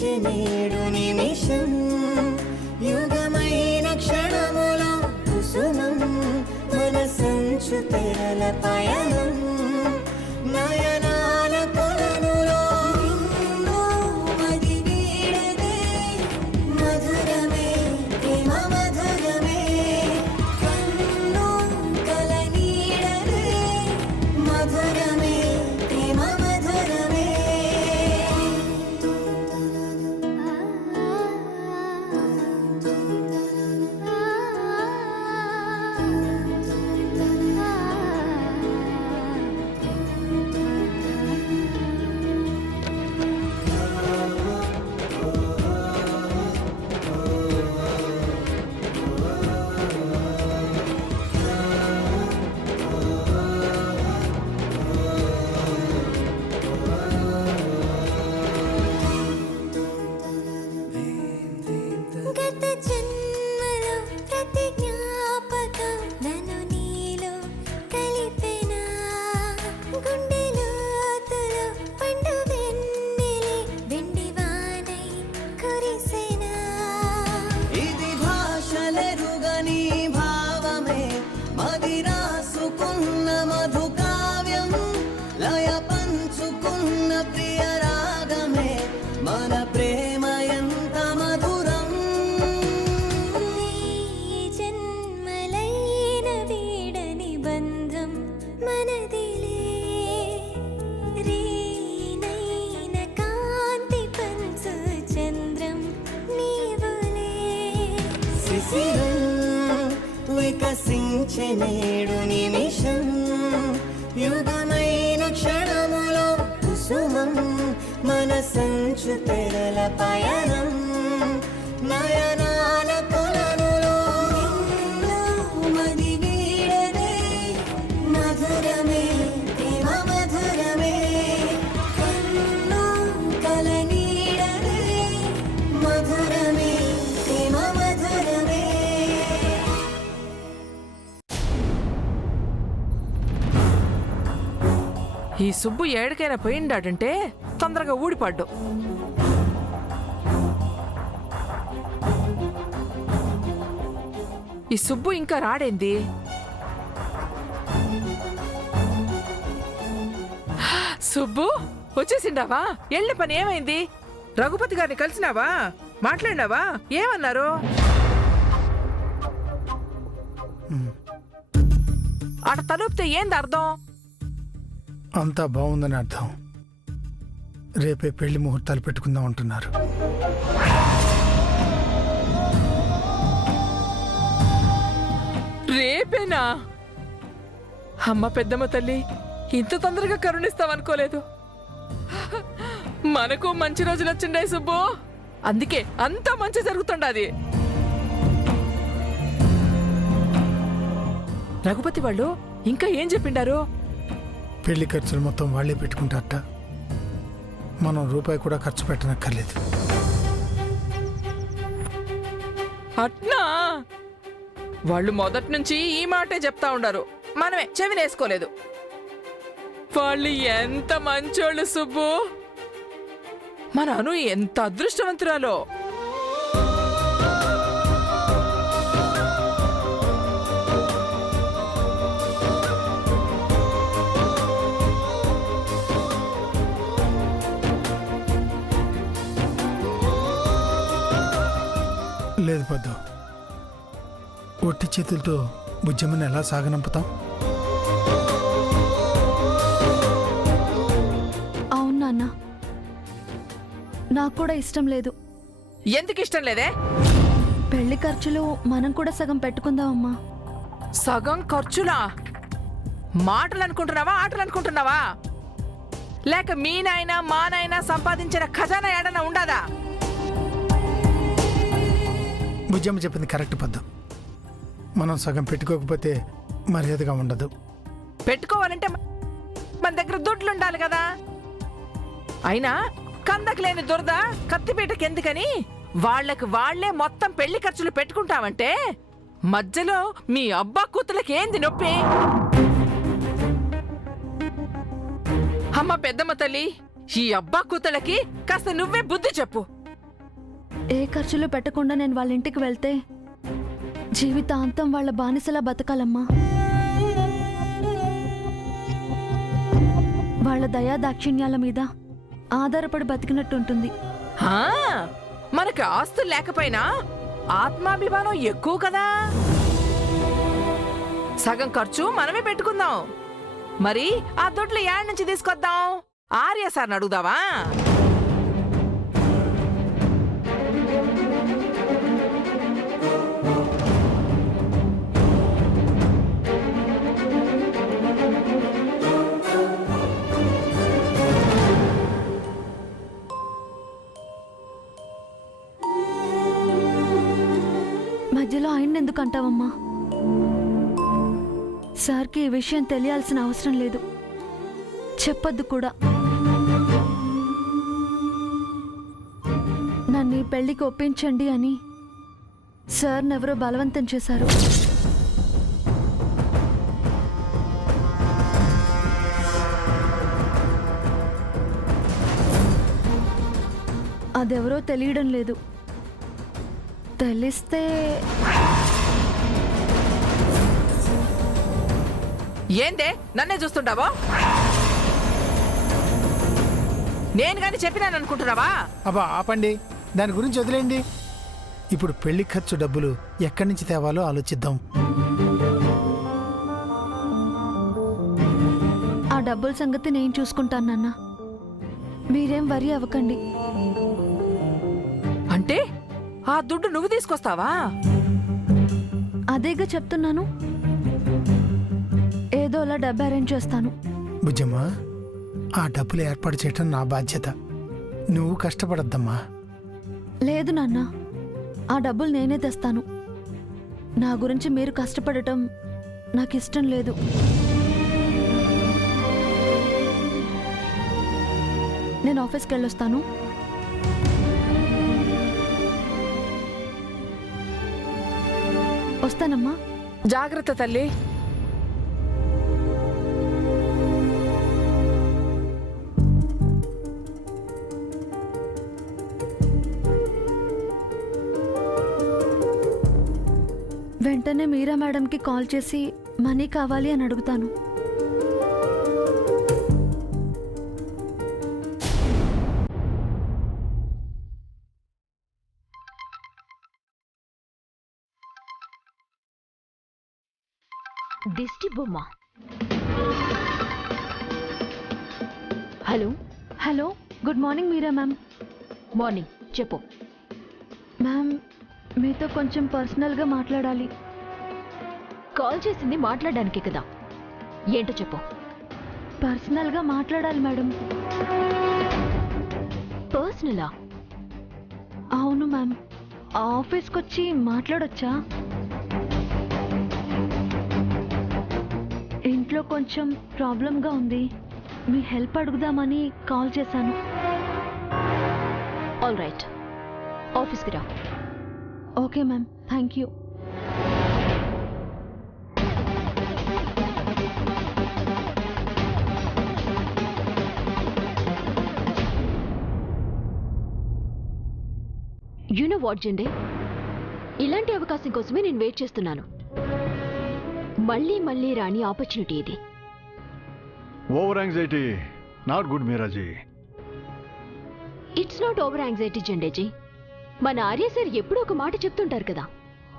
నేడు నిమిషం యుగమైన క్షణములో కుసుమం మనసంచు తెరల పయనం నయనాల కొలనులో మది వీడదే మధురమే ప్రేమ మధురమే కన్ను కల నీడదే మధురమే ప్రేమ మధురమే గత జన్మలో ప్రతి జ్ఞాపకం నన్ను నీలో కలిపెనా గుండె లోతులో పండు వెన్నెలే వెండి వానై కురిసెనా ఇది భాషలెరుగని భావమే మది రాసుకున్న మధు కావ్యం లయ పంచుకున్న ప్రియ రాగమే మన ప్రేమ ఎంత మధురం జన్మలైన వీడని బంధం మనదిలే రీనైన కాంతి పంచు చంద్రం నీవులే శిశిరం వికసించే నేడు నిమిషం యుగమైన క్షణములో కుసుమం మనసంచు తెరల పయనం నయనాల కొలనులో మది వీడదే మధురమే ప్రేమ మధురమే కన్ను కల నీడదే మధురమే ప్రేమ మధురమే ఈ సుబ్బు ఏడికైనా పోయిండాడంటే తొందరగా ఊడిపడ్డు. ఈ సుబ్బు ఇంకా రాడేంది? సుబ్బు వచ్చేసిండావా? ఎళ్ళ పని ఏమైంది? రఘుపతి గారిని కలిసినావా? మాట్లాడినావా? ఏమన్నారు? ఆట తలుపితే ఏంది అర్థం? అంతా బాగుందని అర్థం. రేపే పెళ్లి ముహూర్తాలు పెట్టుకుందాం అంటున్నారు. రేపేనా? అమ్మ పెద్దమ్మ తల్లి, ఇంత తొందరగా కరుణిస్తావనుకోలేదు. మనకు మంచి రోజులు వచ్చిండాయి సుబ్బు, అందుకే అంతా మంచి జరుగుతుండది. రఘుపతి వాళ్ళు ఇంకా ఏం చెప్పిండారు? పెళ్లి ఖర్చులు మొత్తం వాళ్లే పెట్టుకుంటారట. మనం రూపాయి కూడా ఖర్చు పెట్టనక్కర్లేదు. అట్నా? వాళ్ళు మొదటి నుంచి ఈ మాటే చెప్తా ఉండారు, మనమే చెవినేసుకోలేదు. వాళ్ళు ఎంత మంచోళ్ళు సుబ్బు. మన అను ఎంత అదృష్టవంతురాలో. లేదు పద్దు, ఒట్టి చేతులతో బుజ్జమ్మని ఎలా సాగనంపుతాం? అవును నాన్న, నాకు కూడా ఇష్టం లేదు. ఎందుకు ఇష్టం లేదే? పెళ్లి ఖర్చులు మనం కూడా సగం పెట్టుకుందామమ్మా. సగం ఖర్చులా? మాటలు అనుకుంటున్నావా, ఆటలు అనుకుంటున్నావా? లేక మీ నాయన మా నాయన సంపాదించిన ఖజానా ఏడన్నా ఉండదా? బుజ్జమ్మ చెప్పింది కరెక్ట్ పద్దు. మనం సగం పెట్టుకోకపోతే మర్యాదగా ఉండదు. పెట్టుకోవాలంటే మన దగ్గర దుడ్లు ఉండాలి కదా. అయినా కందకు లేని దురద కత్తిపీటకి ఎందుకని వాళ్ళకి వాళ్లే మొత్తం పెళ్లి ఖర్చులు పెట్టుకుంటామంటే మధ్యలో మీ అబ్బా కూతులకి ఏంది నొప్పి? అమ్మ పెద్దమ్మ తల్లి, ఈ అబ్బా కూతులకి కాస్త నువ్వే బుద్ధి చెప్పు. ఏ ఖర్చులు పెట్టకుండా నేను వాళ్ళ ఇంటికి వెళ్తే జీవితాంతం వాళ్ళ బానిసలా బతకాలమ్మా. వాళ్ళ దయా దాక్షిణ్యాల మీద ఆధారపడి బతికినట్టుంటుంది. హా, మనకి ఆస్తులు లేకపోయినా ఆత్మాభిమానం ఎక్కువ కదా. సగం ఖర్చు మనమే పెట్టుకుందాం. మరి ఆ దొడ్లు యాడ్ నుంచి తీసుకొద్దాం? ఆర్య సార్ని అడుగుదావా? మధ్యలో ఆయన ఎందుకు అంటావమ్మా? సార్కి ఈ విషయం తెలియాల్సిన అవసరం లేదు, చెప్పొద్దు కూడా. నన్ను ఈ పెళ్లికి ఒప్పించండి అని సార్నెవరో బలవంతం చేశారు. అదెవరో తెలియడం లేదు. తెలిస్తే ఏందే నన్నే చూస్తుంటావో? నేను గాని చెప్పినాను అనుకుంటున్నావా? అబ్బా ఆపండి, దాని గురించి వదిలేండి. ఇప్పుడు పెళ్లి ఖర్చు డబ్బులు ఎక్కడి నుంచి తేవాలో ఆలోచిద్దాం. ఆ డబ్బుల సంగతి నేను చూసుకుంటాను నాన్న, మీరేం వరి అవ్వకండి. అంటే ఆ దుడ్డు నువ్వు తీసుకొస్తావా? అదేగా చెప్తున్నాను, ఏదోలా డబ్బు అరేంజ్ చేస్తాను. బుజ్జమ్మ, ఆ డబ్బులు ఏర్పాటు చేయటం నా బాధ్యత, నువ్వు కష్టపడద్దమ్మా. లేదు నాన్న, ఆ డబ్బులు నేనే తెస్తాను. నా గురించి మీరు కష్టపడటం నాకు ఇష్టం లేదు. నేను ఆఫీస్కి వెళ్ళొస్తాను. వస్తానమ్మా. జాగ్రత్త తల్లి. వెంటనే మీరా మేడంకి కాల్ చేసి మనీ కావాలి అని అడుగుతాను. దిష్టి బొమ్మ. హలో హలో, గుడ్ మార్నింగ్ మీరా మ్యామ్. మార్నింగ్, చెప్పు. మ్యామ్, మీతో కొంచెం పర్సనల్గా మాట్లాడాలి. కాల్ చేసింది మాట్లాడడానికే కదా, ఏంటో చెప్పు. పర్సనల్గా మాట్లాడాలి మేడం. పర్సనలా? అవును మ్యామ్, ఆఫీస్కి వచ్చి మాట్లాడొచ్చా? ఇంట్లో కొంచెం ప్రాబ్లంగా ఉంది, మీ హెల్ప్ అడుగుదామని కాల్ చేశాను. ఆల్ రైట్, ఆఫీస్కి రా. Okay ma'am, thank you. You know what Jende, ఇలాంటి అవకాశం కోసమే నేను వెయిట్ చేస్తున్నాను. మళ్ళీ మళ్ళీ రాని ఆపర్చునిటీ ఇది. Over anxiety not good Meeraji. It's not over anxiety Jendeji. మన ఆర్య సార్ ఎప్పుడూ ఒక మాట చెప్తుంటారు కదా,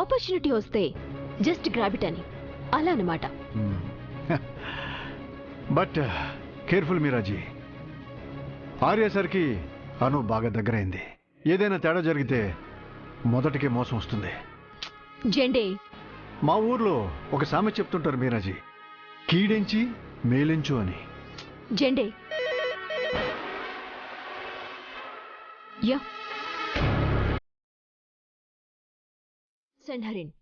ఆపర్చునిటీ వస్తే జస్ట్ గ్రాబ్ ఇట్ అని. అలా అన్నమాట. But careful మీరాజీ. ఆర్య సార్కి అను బాగా దగ్గరైంది. ఏదైనా తేడా జరిగితే మొదటికే మోసం వస్తుంది. జెండే, మా ఊర్లో ఒక సామెత చెప్తుంటారు మీరాజీ, కీడించి మేలించు అని. Jende, yeah, send her in.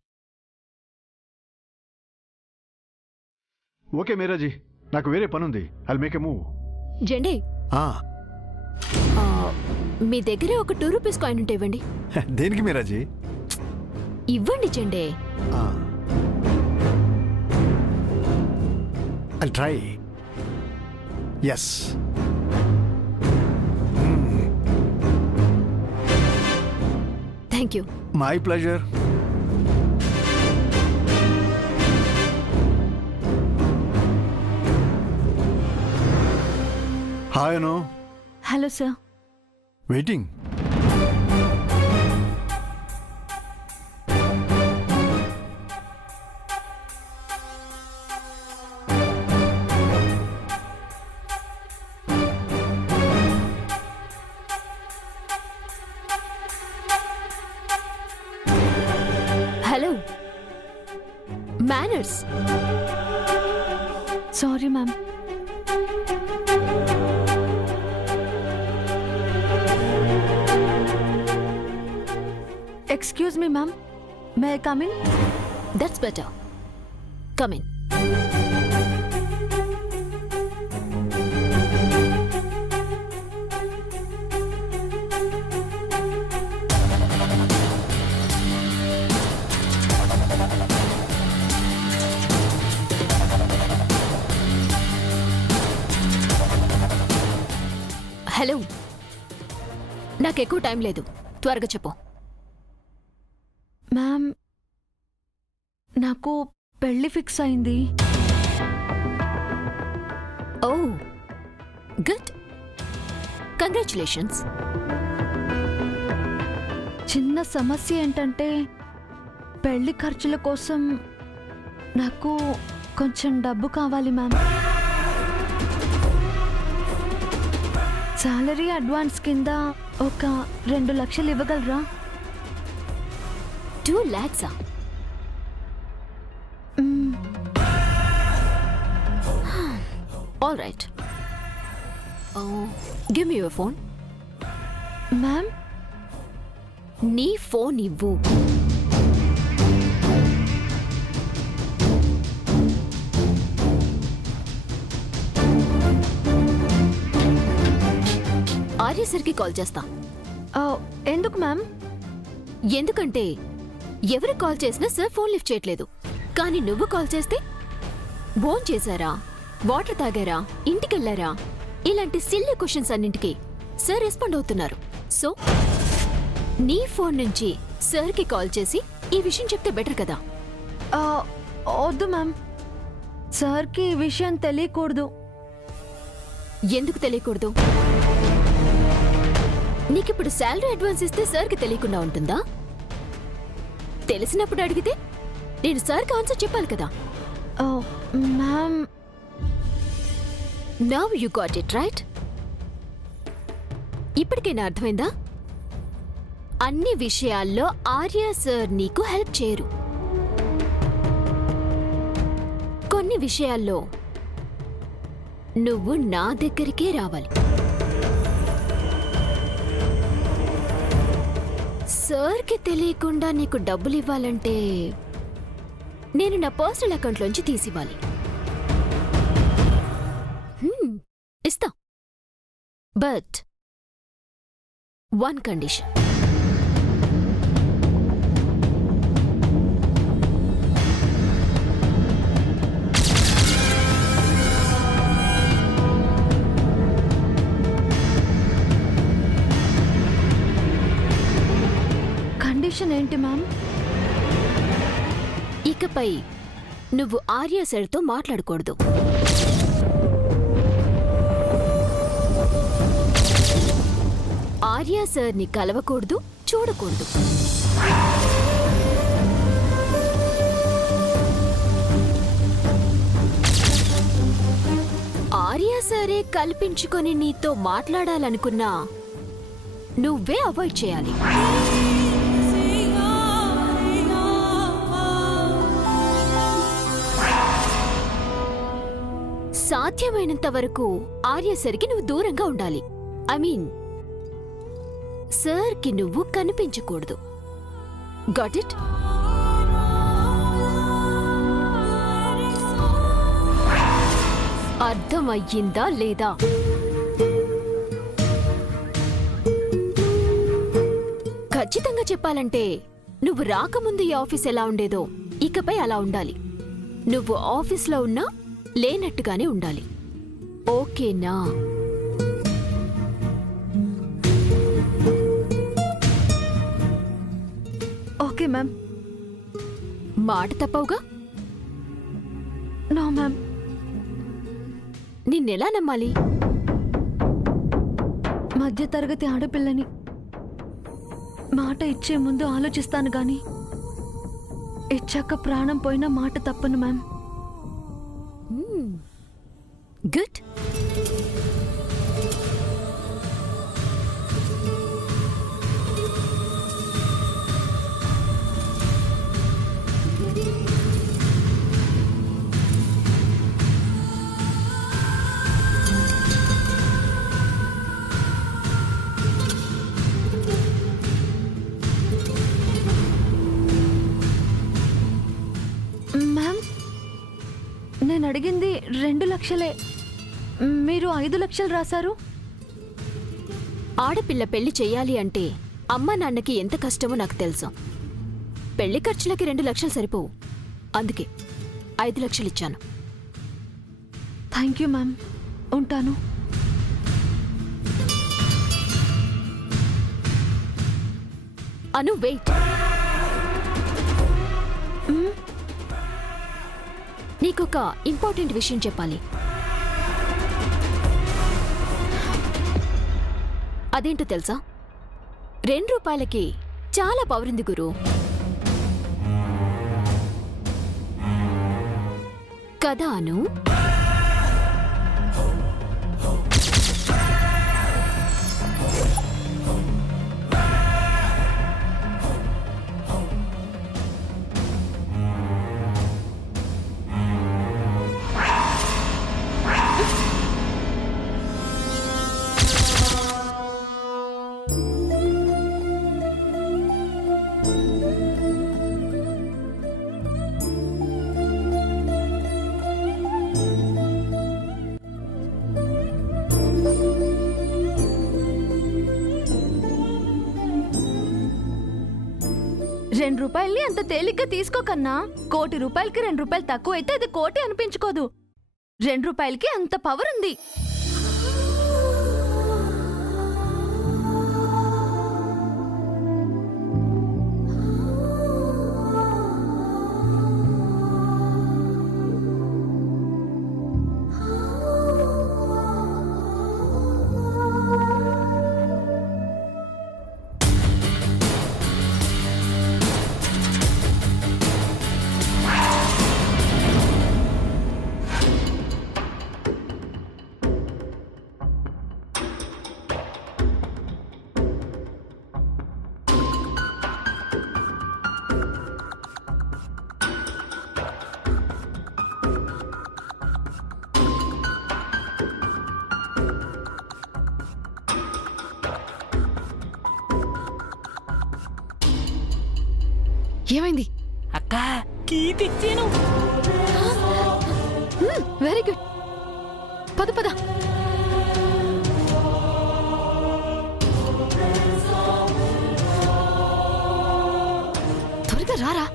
Okay Meeraji, నాకు వేరే పనుంది. I'll make a move. Jende, మీ దగ్గర ఒక ₹2 కాయిన్ ఉంటే ఇవ్వండి. దేనికి మీరాజీ? ఇవ్వండి Jende. I'll try. Yes. Thank you. My pleasure. Hi Anu. Hello sir. Waiting. Hello. Manners. Sorry ma'am. Excuse me ma'am, may I come in? That's better. Come in. Hello, నాకు ఎక్కువ time లేదు, త్వరగా చెప్పు. మ్యామ్, నాకు పెళ్లి ఫిక్స్ అయింది. ఓ గుడ్, కంగ్రాచులేషన్స్. చిన్న సమస్య ఏంటంటే పెళ్లి ఖర్చుల కోసం నాకు కొంచెం డబ్బు కావాలి మ్యామ్. సాలరీ అడ్వాన్స్ కింద ఒక 2 లక్షలు ఇవ్వగలరా? 2 lakhs? All right. Give me your phone. Ma'am, నీ ఫోన్ ఇవ్వు. ఆర్య సార్కి కాల్ చేస్తా. ఎందుకు మ్యామ్? ఎందుకంటే ఎవరు కాల్ చేసినా సార్ ఫోన్ లిఫ్ట్ చేయట్లేదు. కానీ నువ్వు కాల్ చేస్తే భోన్ చేశారా, వాటర్ తాగారా, ఇంటికెళ్లారా, ఇలాంటి సిల్లీ క్వశ్చన్స్ అన్నింటికి సార్ రెస్పాండ్ అవుతున్నారు. సో నీ ఫోన్ నుంచి సార్కి కాల్ చేసి ఈ విషయం చెప్తే బెటర్ కదా. వద్దు మ్యామ్, సార్కి ఈ విషయం తెలియకూడదు. ఎందుకు తెలియకూడదు? నీకిప్పుడు శాలరీ అడ్వాన్స్ ఇస్తే సార్కి తెలియకుండా ఉంటుందా? తెలిసినప్పుడు అడిగితే నేను సార్కి ఆన్సర్ చెప్పాలి కదా. Ma'am, now you got it right. ఇప్పటికైనా అర్థమైందా? అన్ని విషయాల్లో ఆర్య సార్ నీకు హెల్ప్ చేయరు. కొన్ని విషయాల్లో నువ్వు నా దగ్గరికే రావాలి. సార్కి తెలియకుండా నీకు డబ్బులు ఇవ్వాలంటే నేను నా పర్సనల్ అకౌంట్లోంచి తీసివ్వాలి. ఇస్తా, బట్ 1 కండిషన్. కండిషన్ ఏంటి మ్యామ్? ఇకపై నువ్వు ఆర్య సార్తో మాట్లాడకూడదు. ఆర్య సార్ని కలవకూడదు, చూడకూడదు. ఆర్య సారే కల్పించుకొని నీతో మాట్లాడాలనుకున్నా నువ్వే అవాయిడ్ చేయాలి. సాధ్యమైనంత వరకు ఆర్య సార్కి నువ్వు దూరంగా ఉండాలి. ఐ మీన్ సార్కి నువ్వు కనిపించకూడదు. Got it? అర్థమయ్యిందా లేదా? ఖచ్చితంగా చెప్పాలంటే నువ్వు రాకముందు ఈ ఆఫీస్ ఎలా ఉండేదో ఇకపై అలా ఉండాలి. నువ్వు ఆఫీస్లో ఉన్నా లేనట్టుగానే ఉండాలి. ఓకేనా? మ్యామ్. మాట తప్పవుగా. No ma'am. నిన్నెలా నమ్మాలి? మధ్యతరగతి ఆడపిల్లని. మాట ఇచ్చే ముందు ఆలోచిస్తాను గాని ఇచ్చాక ప్రాణం పోయినా మాట తప్పను మ్యామ్. గుడ్. మ్యామ్, నేను అడిగింది 2 లక్షలే. మీరు 5 లక్షలు రాశారు. ఆడపిల్ల పెళ్లి చెయ్యాలి అంటే అమ్మా నాన్నకి ఎంత కష్టమో నాకు తెలుసు. పెళ్లి ఖర్చులకి 2 లక్షలు సరిపోవు. అందుకే 5 లక్షలు ఇచ్చాను. Thank you ma'am. ఉంటాను. అను వెయిట్. నీకొక ఇంపార్టెంట్ విషయం చెప్పాలి. అదేంటో తెలుసా? 2 రూపాయలకి చాలా పవరుంది గురు. కదా అను? రూపాయల్ని అంత తేలిగ్గా తీసుకోకన్నా. 1,00,00,000 రూపాయలకి 2 రూపాయలు తక్కువ అయితే అది 1,00,00,000 అనిపించుకోదు. 2 రూపాయలకి అంత పవర్ ఉంది. ఏమైంది? అక్క కీ తెచ్చాను. Very good. పద పద. త్వరగా రారా,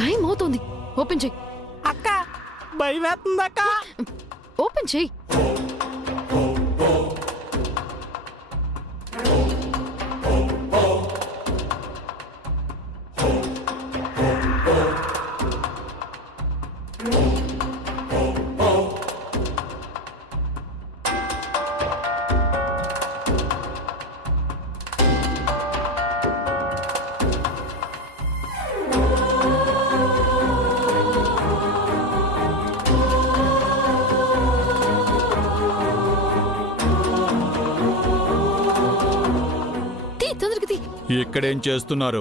టైం అవుతోంది. ఓపెన్ చెయ్యి. అక్క భయమేస్తుందక్క. ఓపెన్ చెయ్యి. ఇక్కడేం చేస్తున్నారు?